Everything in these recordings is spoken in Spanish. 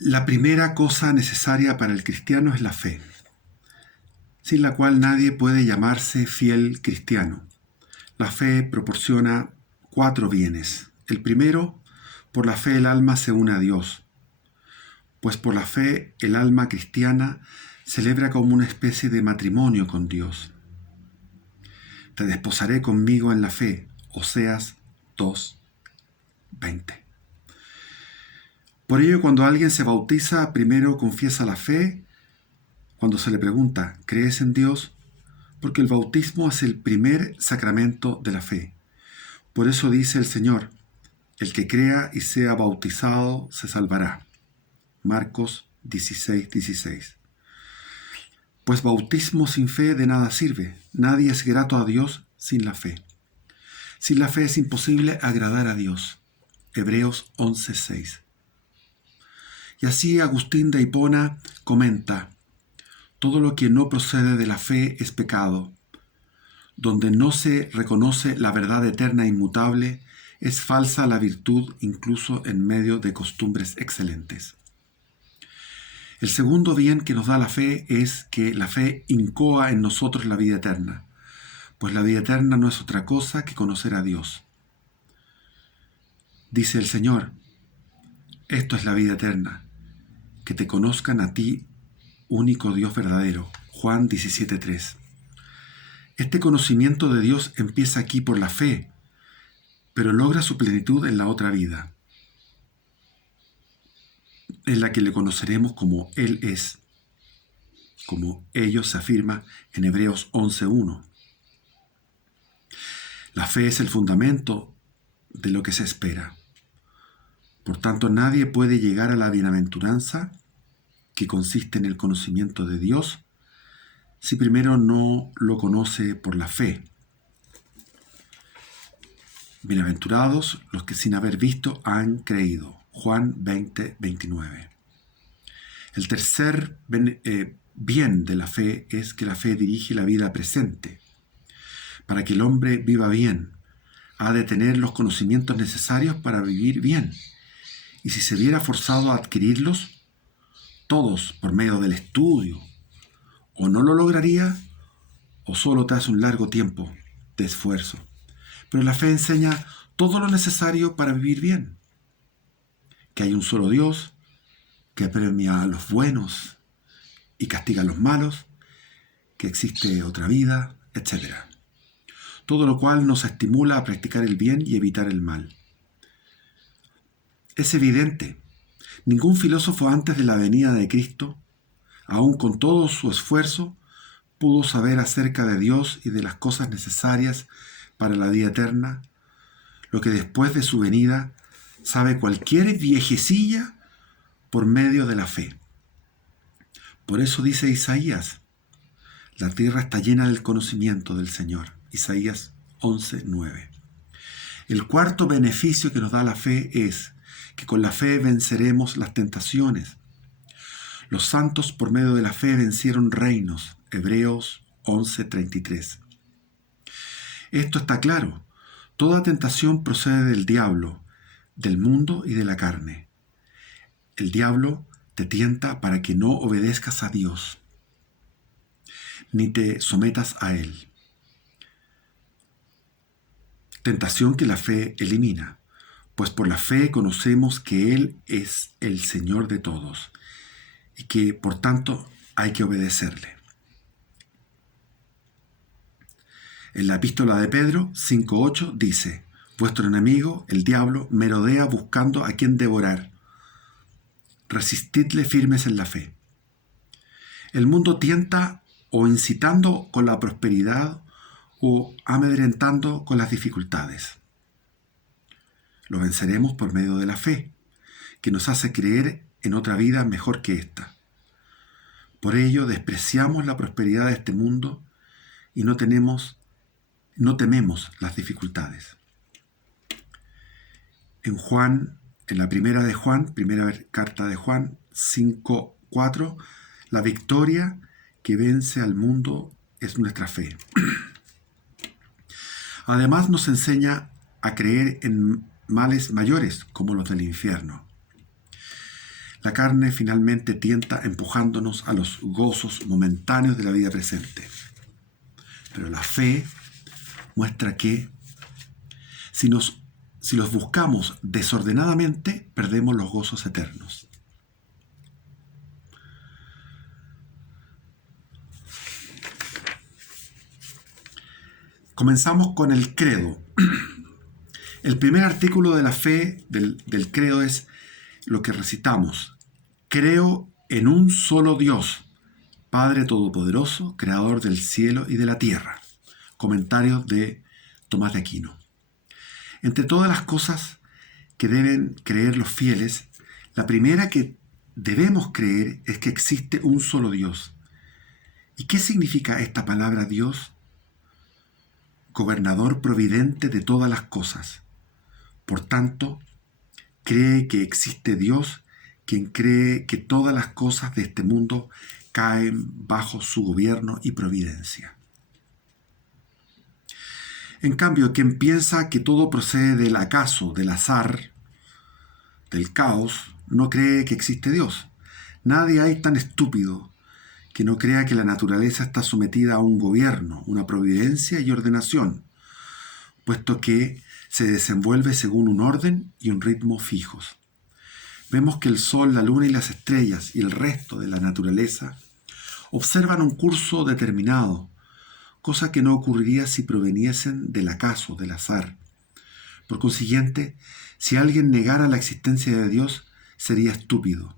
La primera cosa necesaria para el cristiano es la fe, sin la cual nadie puede llamarse fiel cristiano. La fe proporciona 4 bienes. El primero, por la fe el alma se une a Dios, pues por la fe el alma cristiana celebra como una especie de matrimonio con Dios. Te desposaré conmigo en la fe, Oseas 2:20. Por ello, cuando alguien se bautiza, primero confiesa la fe. Cuando se le pregunta, ¿crees en Dios? Porque el bautismo es el primer sacramento de la fe. Por eso dice el Señor, el que crea y sea bautizado se salvará. Marcos 16:16. Pues bautismo sin fe de nada sirve. Nadie es grato a Dios sin la fe. Sin la fe es imposible agradar a Dios. Hebreos 11:6. Y así Agustín de Hipona comenta, todo lo que no procede de la fe es pecado. Donde no se reconoce la verdad eterna e inmutable, es falsa la virtud incluso en medio de costumbres excelentes. El segundo bien que nos da la fe es que la fe incoa en nosotros la vida eterna, pues la vida eterna no es otra cosa que conocer a Dios. Dice el Señor, esto es la vida eterna, que te conozcan a ti, único Dios verdadero. Juan 17:3. Este conocimiento de Dios empieza aquí por la fe, pero logra su plenitud en la otra vida, en la que le conoceremos como Él es, como ello se afirma en Hebreos 11:1. La fe es el fundamento de lo que se espera. Por tanto, nadie puede llegar a la bienaventuranza, que consiste en el conocimiento de Dios, si primero no lo conoce por la fe. Bienaventurados los que sin haber visto han creído. Juan 20:29. El tercer bien de la fe es que la fe dirige la vida presente. Para que el hombre viva bien, ha de tener los conocimientos necesarios para vivir bien. Y si se viera forzado a adquirirlos, todos por medio del estudio, o no lo lograría, o solo tras un largo tiempo de esfuerzo. Pero la fe enseña todo lo necesario para vivir bien. Que hay un solo Dios, que premia a los buenos y castiga a los malos, que existe otra vida, etc. Todo lo cual nos estimula a practicar el bien y evitar el mal. Es evidente, ningún filósofo antes de la venida de Cristo, aun con todo su esfuerzo, pudo saber acerca de Dios y de las cosas necesarias para la vida eterna, lo que después de su venida sabe cualquier viejecilla por medio de la fe. Por eso dice Isaías, la tierra está llena del conocimiento del Señor. Isaías 11:9. El cuarto beneficio que nos da la fe es que con la fe venceremos las tentaciones. Los santos por medio de la fe vencieron reinos. Hebreos 11:33. Esto está claro. Toda tentación procede del diablo, del mundo y de la carne. El diablo te tienta para que no obedezcas a Dios, ni te sometas a Él. Tentación que la fe elimina, pues por la fe conocemos que Él es el Señor de todos y que, por tanto, hay que obedecerle. En la epístola de Pedro 5:8 dice, vuestro enemigo, el diablo, merodea buscando a quien devorar. Resistidle firmes en la fe. El mundo tienta o incitando con la prosperidad o amedrentando con las dificultades. Lo venceremos por medio de la fe, que nos hace creer en otra vida mejor que esta. Por ello despreciamos la prosperidad de este mundo y no tememos las dificultades. En la primera carta de Juan 5:4, la victoria que vence al mundo es nuestra fe. Además nos enseña a creer en males mayores como los del infierno. La carne finalmente tienta empujándonos a los gozos momentáneos de la vida presente. Pero la fe muestra que si los buscamos desordenadamente, perdemos los gozos eternos. Comenzamos con el credo. El primer artículo de la fe del credo es lo que recitamos. Creo en un solo Dios, Padre Todopoderoso, Creador del cielo y de la tierra. Comentario de Tomás de Aquino. Entre todas las cosas que deben creer los fieles, la primera que debemos creer es que existe un solo Dios. ¿Y qué significa esta palabra Dios? Gobernador providente de todas las cosas. Por tanto, cree que existe Dios, quien cree que todas las cosas de este mundo caen bajo su gobierno y providencia. En cambio, quien piensa que todo procede del acaso, del azar, del caos, no cree que existe Dios. Nadie hay tan estúpido que no crea que la naturaleza está sometida a un gobierno, una providencia y ordenación, puesto que se desenvuelve según un orden y un ritmo fijos. Vemos que el sol, la luna y las estrellas y el resto de la naturaleza observan un curso determinado, cosa que no ocurriría si proveniesen del acaso, del azar. Por consiguiente, si alguien negara la existencia de Dios, sería estúpido.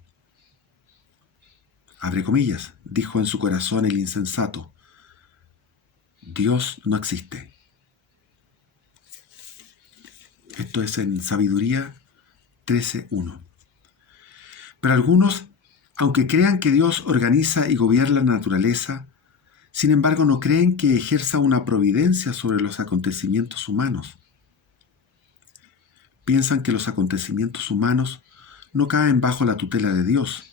Abre comillas, dijo en su corazón el insensato. Dios no existe. Esto es en Sabiduría 13:1. Pero algunos, aunque crean que Dios organiza y gobierna la naturaleza, sin embargo no creen que ejerza una providencia sobre los acontecimientos humanos. Piensan que los acontecimientos humanos no caen bajo la tutela de Dios.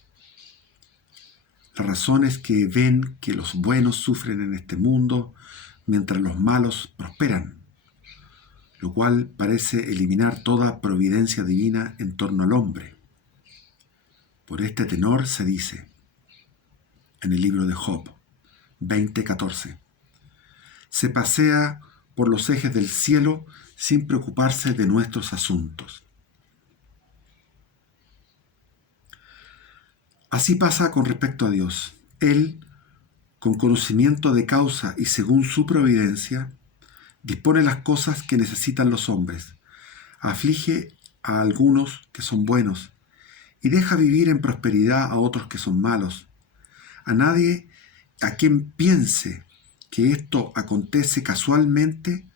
La razón es que ven que los buenos sufren en este mundo mientras los malos prosperan, lo cual parece eliminar toda providencia divina en torno al hombre. Por este tenor se dice en el libro de Job 20:14, se pasea por los ejes del cielo sin preocuparse de nuestros asuntos. Así pasa con respecto a Dios. Él, con conocimiento de causa y según su providencia, dispone las cosas que necesitan los hombres, aflige a algunos que son buenos y deja vivir en prosperidad a otros que son malos. A nadie a quien piense que esto acontece casualmente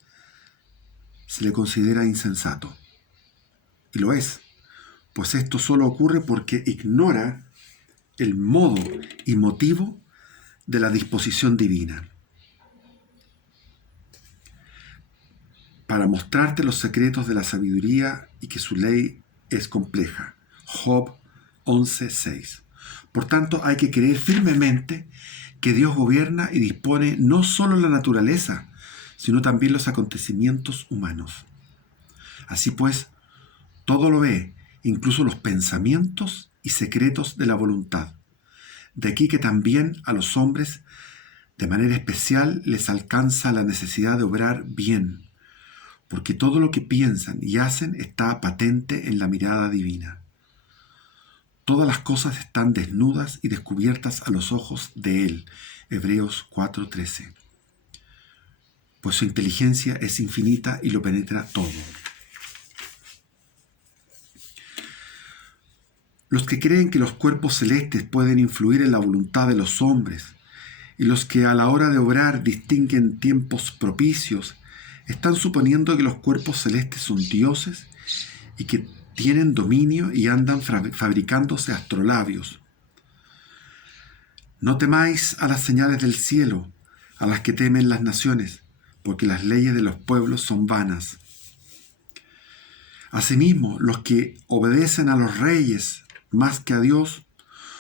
se le considera insensato. Y lo es, pues esto solo ocurre porque ignora el modo y motivo de la disposición divina. Para mostrarte los secretos de la sabiduría y que su ley es compleja. Job 11:6. Por tanto, hay que creer firmemente que Dios gobierna y dispone no solo la naturaleza, sino también los acontecimientos humanos. Así pues, todo lo ve, incluso los pensamientos y secretos de la voluntad. De aquí que también a los hombres, de manera especial, les alcanza la necesidad de obrar bien, porque todo lo que piensan y hacen está patente en la mirada divina. Todas las cosas están desnudas y descubiertas a los ojos de Él. Hebreos 4:13. Pues su inteligencia es infinita y lo penetra todo. Los que creen que los cuerpos celestes pueden influir en la voluntad de los hombres y los que a la hora de obrar distinguen tiempos propicios, están suponiendo que los cuerpos celestes son dioses y que tienen dominio y andan fabricándose astrolabios. No temáis a las señales del cielo, a las que temen las naciones, porque las leyes de los pueblos son vanas. Asimismo, los que obedecen a los reyes más que a Dios,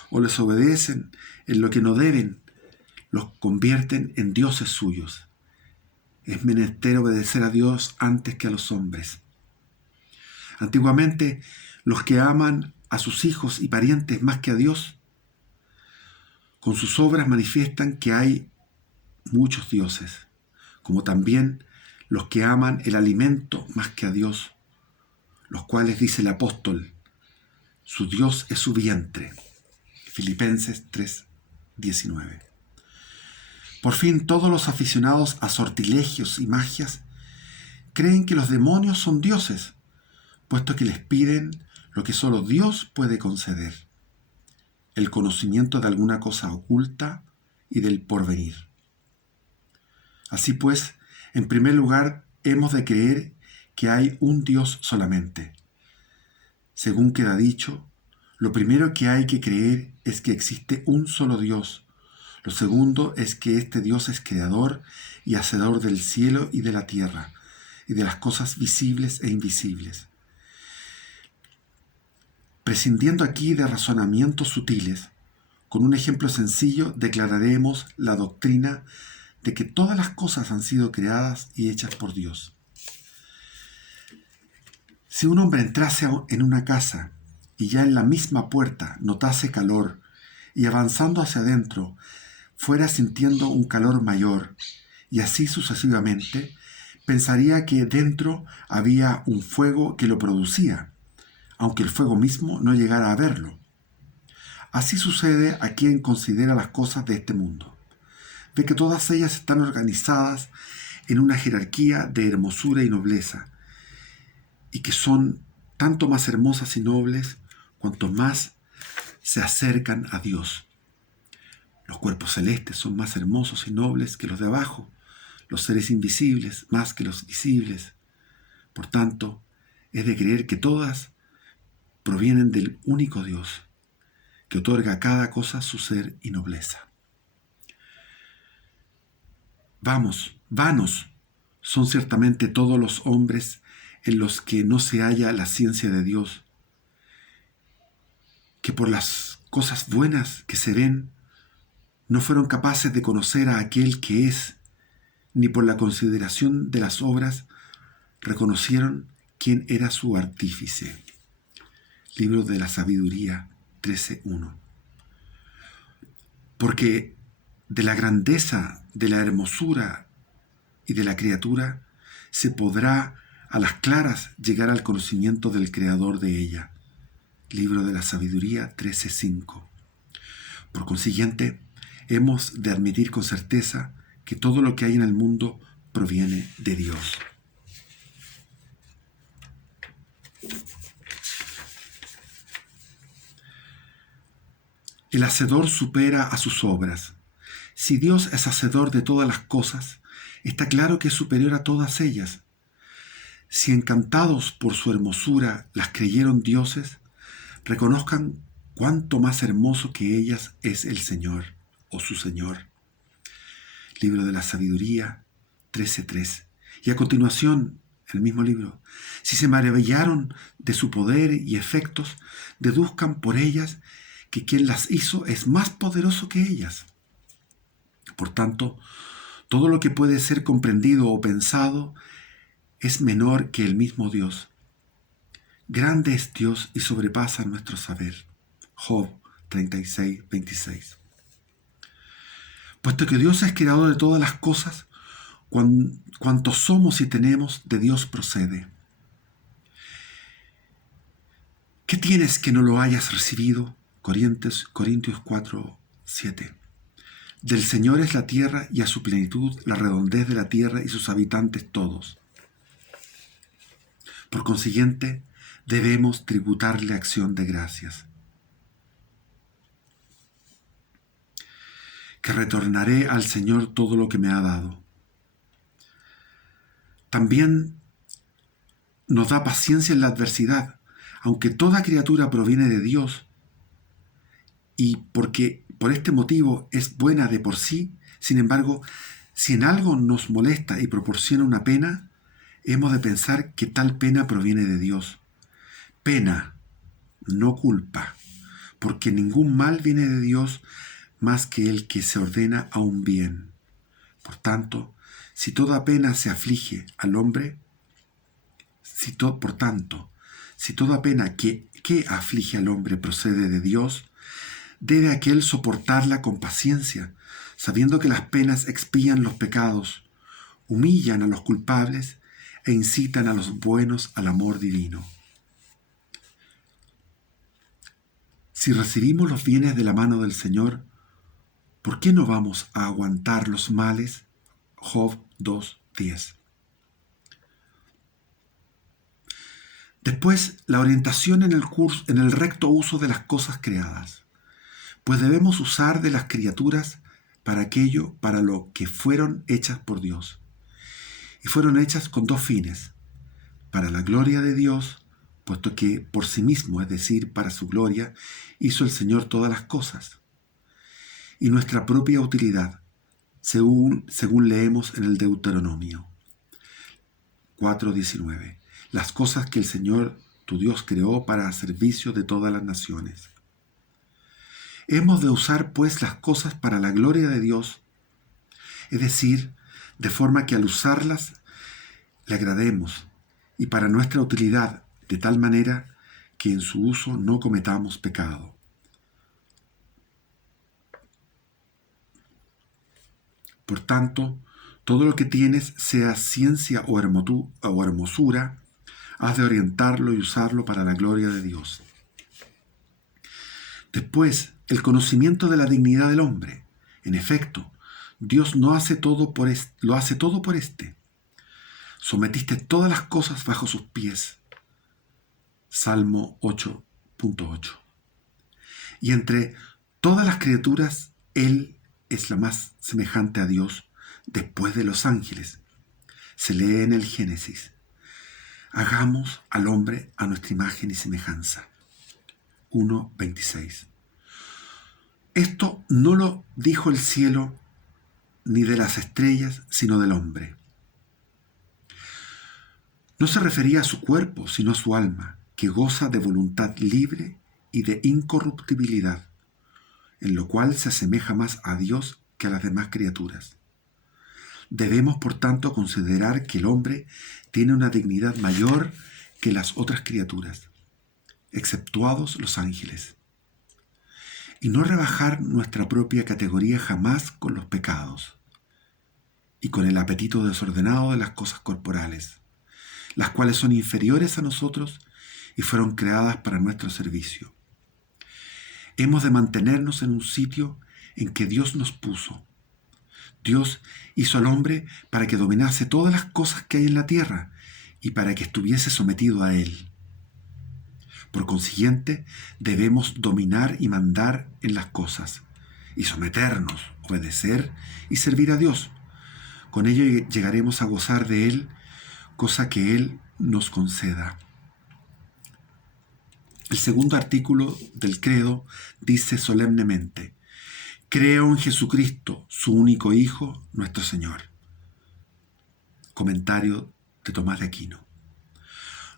o les obedecen en lo que no deben, los convierten en dioses suyos. Es menester obedecer a Dios antes que a los hombres. Antiguamente, los que aman a sus hijos y parientes más que a Dios? Con sus obras manifiestan que hay muchos dioses, como también los que aman el alimento más que a Dios, los cuales, dice el apóstol, su Dios es su vientre. Filipenses 3:19. Por fin, todos los aficionados a sortilegios y magias creen que los demonios son dioses, puesto que les piden lo que solo Dios puede conceder: el conocimiento de alguna cosa oculta y del porvenir. Así pues, en primer lugar, hemos de creer que hay un Dios solamente. Según queda dicho, lo primero que hay que creer es que existe un solo Dios. Lo segundo es que este Dios es creador y hacedor del cielo y de la tierra, y de las cosas visibles e invisibles. Prescindiendo aquí de razonamientos sutiles, con un ejemplo sencillo declararemos la doctrina de que todas las cosas han sido creadas y hechas por Dios. Si un hombre entrase en una casa y ya en la misma puerta notase calor, y avanzando hacia adentro fuera sintiendo un calor mayor, y así sucesivamente, pensaría que dentro había un fuego que lo producía, aunque el fuego mismo no llegara a verlo. Así sucede a quien considera las cosas de este mundo. Ve que todas ellas están organizadas en una jerarquía de hermosura y nobleza, y que son tanto más hermosas y nobles cuanto más se acercan a Dios. Los cuerpos celestes son más hermosos y nobles que los de abajo, los seres invisibles más que los visibles. Por tanto, es de creer que todas provienen del único Dios, que otorga a cada cosa su ser y nobleza. Vanos son ciertamente todos los hombres en los que no se halla la ciencia de Dios, que por las cosas buenas que se ven no fueron capaces de conocer a aquel que es, ni por la consideración de las obras reconocieron quién era su artífice. Libro de la Sabiduría 13:1. Porque de la grandeza, de la hermosura y de la criatura se podrá a las claras llegar al conocimiento del creador de ella. Libro de la Sabiduría 13:5. Por consiguiente, hemos de admitir con certeza que todo lo que hay en el mundo proviene de Dios. El hacedor supera a sus obras. Si Dios es hacedor de todas las cosas, está claro que es superior a todas ellas. Si encantados por su hermosura las creyeron dioses, reconozcan cuánto más hermoso que ellas es el Señor o su Señor. Libro de la Sabiduría 13:3. Y a continuación, el mismo libro: si se maravillaron de su poder y efectos, deduzcan por ellas que quien las hizo es más poderoso que ellas. Por tanto, todo lo que puede ser comprendido o pensado es menor que el mismo Dios. Grande es Dios y sobrepasa nuestro saber. Job 36:26. Puesto que Dios es creador de todas las cosas, cuanto somos y tenemos, de Dios procede. ¿Qué tienes que no lo hayas recibido? Corintios 4:7. Del Señor es la tierra y a su plenitud, la redondez de la tierra y sus habitantes todos. Por consiguiente, debemos tributarle acción de gracias. Que retornaré al Señor todo lo que me ha dado. También nos da paciencia en la adversidad, aunque toda criatura proviene de Dios, y porque por este motivo es buena de por sí. Sin embargo, si en algo nos molesta y proporciona una pena, hemos de pensar que tal pena proviene de Dios. Pena, no culpa, porque ningún mal viene de Dios más que el que se ordena a un bien. Por tanto, si toda pena se aflige al hombre, si toda pena que qué aflige al hombre procede de Dios, debe aquél soportarla con paciencia, sabiendo que las penas expían los pecados, humillan a los culpables e incitan a los buenos al amor divino. Si recibimos los bienes de la mano del Señor, ¿por qué no vamos a aguantar los males? Job 2:10. Después, la orientación en el recto uso de las cosas creadas, pues debemos usar de las criaturas para aquello para lo que fueron hechas por Dios. Y fueron hechas con dos fines: para la gloria de Dios, puesto que por sí mismo, es decir, para su gloria, hizo el Señor todas las cosas, y nuestra propia utilidad, según leemos en el Deuteronomio 4:19, las cosas que el Señor tu Dios creó para servicio de todas las naciones. Hemos de usar pues las cosas para la gloria de Dios, es decir, de forma que al usarlas le agrademos, y para nuestra utilidad, de tal manera que en su uso no cometamos pecado. Por tanto, todo lo que tienes, sea ciencia o hermosura, has de orientarlo y usarlo para la gloria de Dios. Después, el conocimiento de la dignidad del hombre. En efecto, Dios no hace todo lo hace todo por éste. Sometiste todas las cosas bajo sus pies. Salmo 8:8. Y entre todas las criaturas, Él es la más semejante a Dios después de los ángeles. Se lee en el Génesis: hagamos al hombre a nuestra imagen y semejanza. 1:26. Esto no lo dijo el cielo ni de las estrellas, sino del hombre. No se refería a su cuerpo, sino a su alma, que goza de voluntad libre y de incorruptibilidad, en lo cual se asemeja más a Dios que a las demás criaturas. Debemos, por tanto, considerar que el hombre tiene una dignidad mayor que las otras criaturas, exceptuados los ángeles, y no rebajar nuestra propia categoría jamás con los pecados y con el apetito desordenado de las cosas corporales, las cuales son inferiores a nosotros y fueron creadas para nuestro servicio. Hemos de mantenernos en un sitio en que Dios nos puso. Dios hizo al hombre para que dominase todas las cosas que hay en la tierra y para que estuviese sometido a Él. Por consiguiente, debemos dominar y mandar en las cosas, y someternos, obedecer y servir a Dios. Con ello llegaremos a gozar de Él, cosa que Él nos conceda. El segundo artículo del credo dice solemnemente: creo en Jesucristo, su único Hijo, nuestro Señor. Comentario de Tomás de Aquino.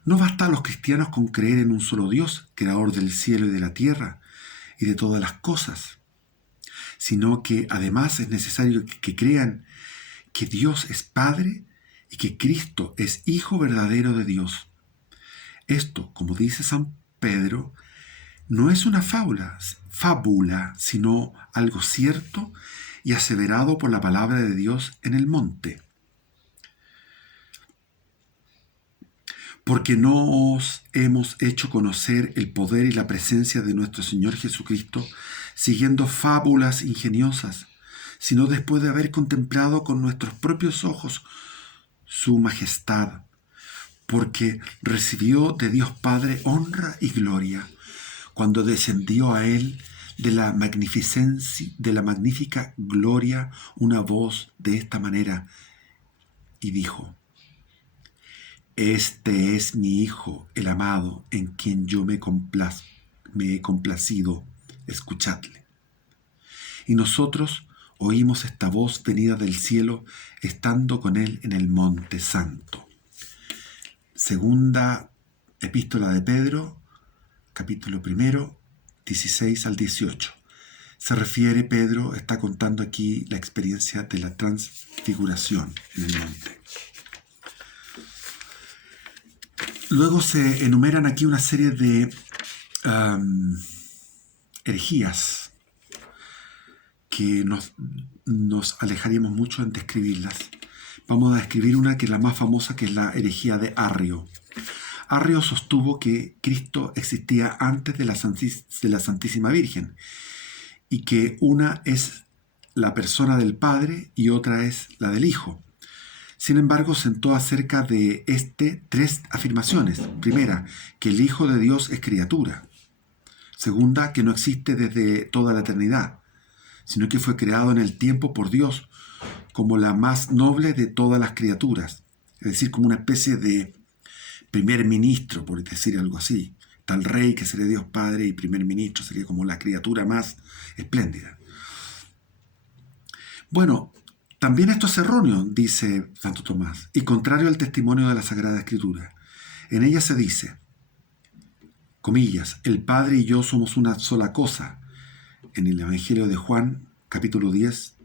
No basta a los cristianos con creer en un solo Dios, creador del cielo y de la tierra y de todas las cosas, sino que además es necesario que crean que Dios es Padre y que Cristo es Hijo verdadero de Dios. Esto, como dice San Pedro, no es una fábula, sino algo cierto y aseverado por la palabra de Dios en el monte. Porque no os hemos hecho conocer el poder y la presencia de nuestro Señor Jesucristo siguiendo fábulas ingeniosas, sino después de haber contemplado con nuestros propios ojos su majestad, porque recibió de Dios Padre honra y gloria cuando descendió a Él de la magnífica gloria una voz de esta manera, y dijo: este es mi Hijo, el amado, en quien yo me he complacido, escuchadle. Y nosotros oímos esta voz venida del cielo, estando con Él en el monte santo. Segunda epístola de Pedro, capítulo 1, 16 al 18. Se refiere, Pedro está contando aquí la experiencia de la transfiguración en el monte. Luego se enumeran aquí una serie de am, herejías que nos alejaríamos mucho en describirlas. Vamos a describir una que es la más famosa, que es la herejía de Arrio. Arrio sostuvo que Cristo existía antes de la Santísima Virgen y que una es la persona del Padre y otra es la del Hijo. Sin embargo, sentó acerca de tres afirmaciones. Primera, que el Hijo de Dios es criatura. Segunda, que no existe desde toda la eternidad, sino que fue creado en el tiempo por Dios como la más noble de todas las criaturas. Es decir, como una especie de primer ministro, por decir algo así. Tal rey que sería Dios Padre y primer ministro sería como la criatura más espléndida. Bueno, también esto es erróneo, dice Santo Tomás, y contrario al testimonio de la Sagrada Escritura. En ella se dice, comillas, el Padre y yo somos una sola cosa, en el Evangelio de Juan, capítulo 10,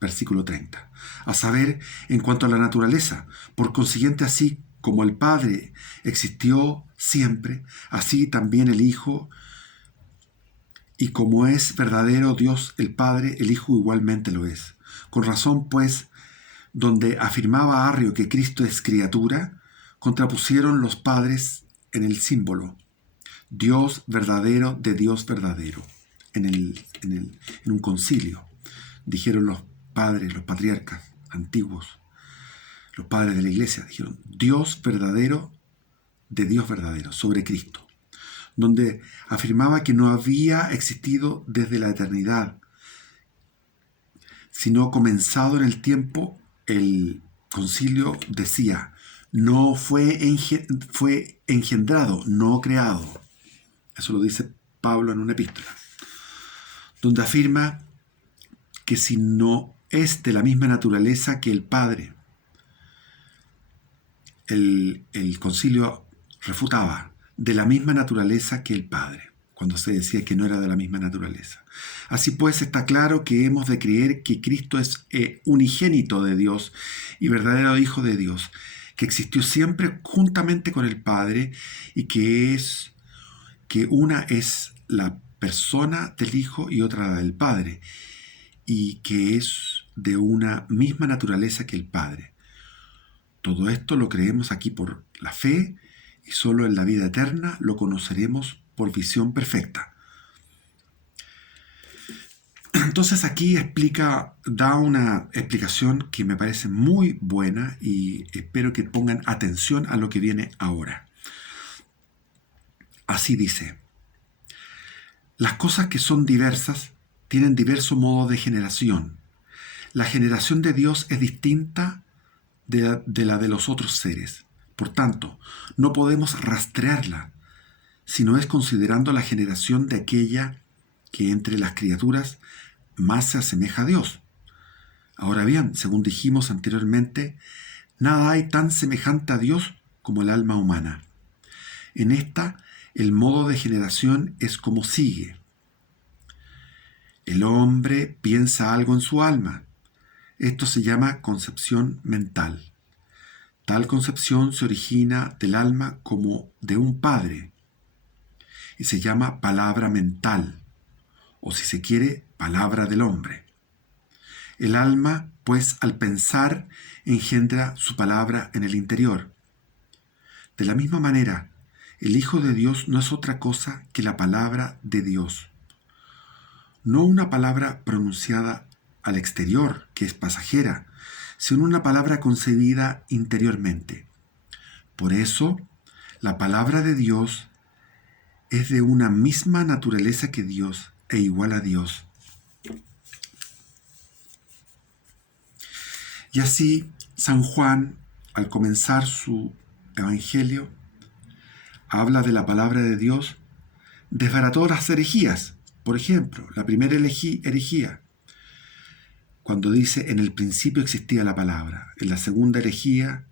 versículo 30. A saber, en cuanto a la naturaleza, por consiguiente, así como el Padre existió siempre, así también el Hijo, y como es verdadero Dios el Padre, el Hijo igualmente lo es. Con razón, pues, donde afirmaba Arrio que Cristo es criatura, contrapusieron los padres en el símbolo, Dios verdadero de Dios verdadero, en un concilio. Dijeron los padres, los patriarcas antiguos, los padres de la iglesia, dijeron Dios verdadero de Dios verdadero, sobre Cristo, donde afirmaba que no había existido desde la eternidad, sino comenzado en el tiempo. El concilio decía, no fue engendrado, no creado. Eso lo dice Pablo en una epístola, donde afirma que si no es de la misma naturaleza que el Padre, el concilio refutaba, de la misma naturaleza que el Padre, cuando se decía que no era de la misma naturaleza. Así pues, está claro que hemos de creer que Cristo es unigénito de Dios y verdadero Hijo de Dios, que existió siempre juntamente con el Padre y que una es la persona del Hijo y otra la del Padre, y que es de una misma naturaleza que el Padre. Todo esto lo creemos aquí por la fe y solo en la vida eterna lo conoceremos por visión perfecta. Entonces aquí da una explicación que me parece muy buena y espero que pongan atención a lo que viene ahora. Así dice, las cosas que son diversas tienen diverso modo de generación. La generación de Dios es distinta de la de los otros seres. Por tanto, no podemos rastrearla, sino es considerando la generación de aquella que entre las criaturas más se asemeja a Dios. Ahora bien, según dijimos anteriormente, nada hay tan semejante a Dios como el alma humana. En esta, el modo de generación es como sigue. El hombre piensa algo en su alma. Esto se llama concepción mental. Tal concepción se origina del alma como de un padre y se llama palabra mental, o si se quiere, palabra del hombre. El alma, pues, al pensar, engendra su palabra en el interior. De la misma manera, el Hijo de Dios no es otra cosa que la palabra de Dios. No una palabra pronunciada al exterior, que es pasajera, sino una palabra concebida interiormente. Por eso, la palabra de Dios es de una misma naturaleza que Dios e igual a Dios. Y así, San Juan, al comenzar su evangelio, habla de la palabra de Dios, desbarató las herejías. Por ejemplo, la primera herejía, cuando dice, en el principio existía la palabra. En la segunda herejía,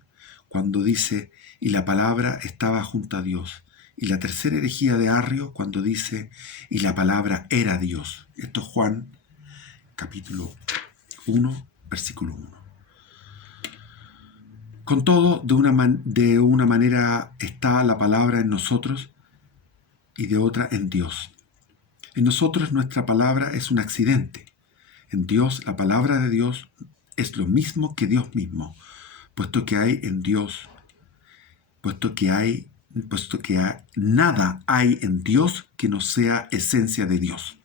cuando dice, y la palabra estaba junto a Dios. Y la tercera herejía de Arrio, cuando dice, y la palabra era Dios. Esto es Juan, capítulo 1, versículo 1. Con todo, de una manera está la palabra en nosotros, y de otra en Dios. En nosotros nuestra palabra es un accidente. En Dios la palabra de Dios es lo mismo que Dios mismo, puesto que nada hay en Dios que no sea esencia de Dios.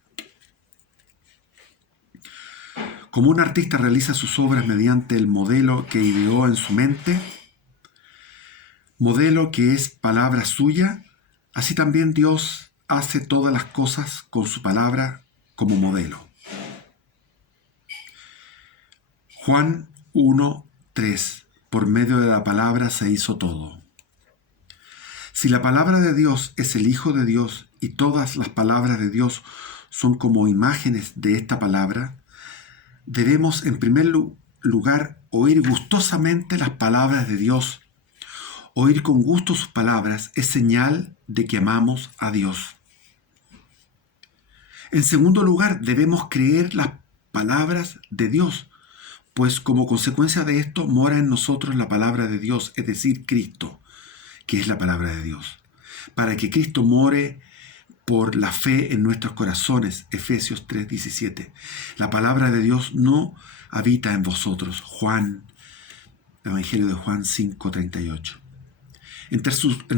Como un artista realiza sus obras mediante el modelo que ideó en su mente, modelo que es palabra suya, así también Dios hace todas las cosas con su palabra como modelo. Juan 1:3. Por medio de la palabra se hizo todo. Si la palabra de Dios es el Hijo de Dios y todas las palabras de Dios son como imágenes de esta palabra, debemos en primer lugar oír gustosamente las palabras de Dios. Oír con gusto sus palabras es señal de que amamos a Dios. En segundo lugar, debemos creer las palabras de Dios, pues como consecuencia de esto mora en nosotros la palabra de Dios, es decir, Cristo, que es la palabra de Dios. Para que Cristo more por la fe en nuestros corazones, Efesios 3:17. La palabra de Dios no habita en vosotros, Evangelio de Juan 5:38. En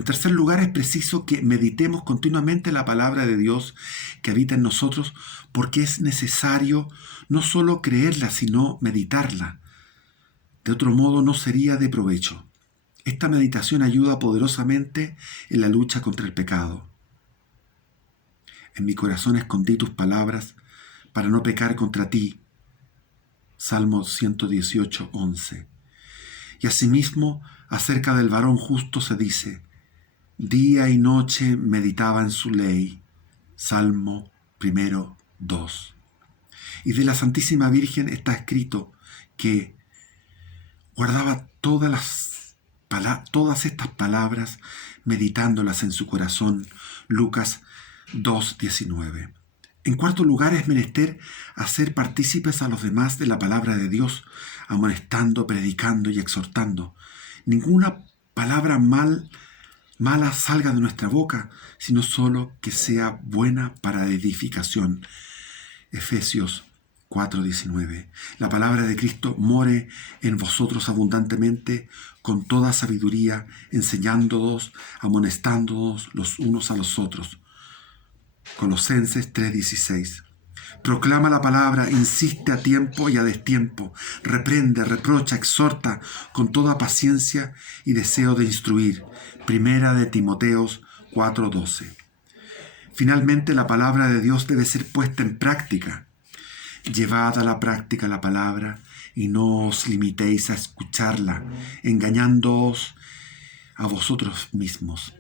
tercer lugar, es preciso que meditemos continuamente la palabra de Dios que habita en nosotros, porque es necesario no solo creerla, sino meditarla. De otro modo, no sería de provecho. Esta meditación ayuda poderosamente en la lucha contra el pecado. En mi corazón escondí tus palabras para no pecar contra ti. Salmo 118:11. Y asimismo, acerca del varón justo se dice, día y noche meditaba en su ley. Salmo 1:2. Y de la Santísima Virgen está escrito que guardaba todas estas palabras, meditándolas en su corazón. Lucas 2:19. En cuarto lugar, es menester hacer partícipes a los demás de la palabra de Dios, amonestando, predicando y exhortando. Ninguna palabra mala salga de nuestra boca, sino solo que sea buena para edificación. Efesios 4:19. La palabra de Cristo more en vosotros abundantemente, con toda sabiduría, enseñándoos, amonestándoos los unos a los otros. Colosenses 3:16. Proclama la palabra, insiste a tiempo y a destiempo, reprende, reprocha, exhorta con toda paciencia y deseo de instruir. Primera de Timoteos 4:12. Finalmente, la palabra de Dios debe ser puesta en práctica. Llevad a la práctica la palabra y no os limitéis a escucharla, engañándoos a vosotros mismos.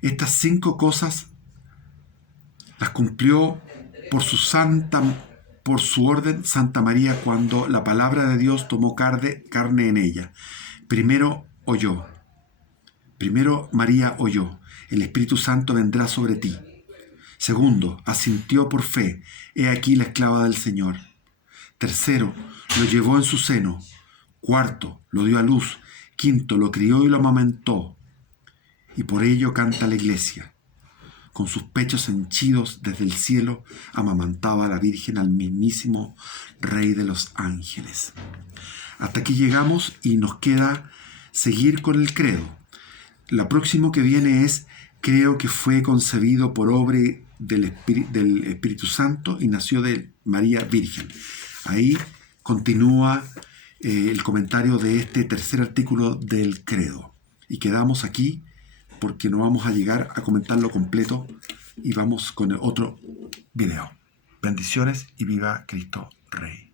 Estas 5 cosas las cumplió por su orden Santa María cuando la palabra de Dios tomó carne en ella. Primero María oyó, el Espíritu Santo vendrá sobre ti. Segundo, asintió por fe, he aquí la esclava del Señor. Tercero, lo llevó en su seno. Cuarto, lo dio a luz. Quinto, lo crió y lo amamantó. Y por ello canta la Iglesia. Con sus pechos henchidos desde el cielo, amamantaba a la Virgen al mismísimo Rey de los ángeles. Hasta aquí llegamos y nos queda seguir con el credo. Lo próximo que viene es, creo que fue concebido por obra del Espíritu Santo y nació de María Virgen. Ahí continúa el comentario de este tercer artículo del credo. Y quedamos aquí porque no vamos a llegar a comentarlo completo y vamos con el otro video. Bendiciones y viva Cristo Rey.